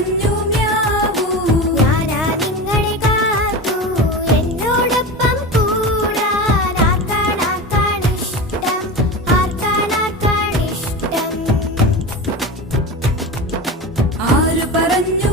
പറഞ്ഞു മ്യാവൂ. ഞാനാ നിങ്ങളെ കാത്തു എന്നോടൊപ്പം കൂടാൻ. ആർക്കാണിഷ്ടം, ആർക്കാണിഷ്ടം. ആര് പറഞ്ഞു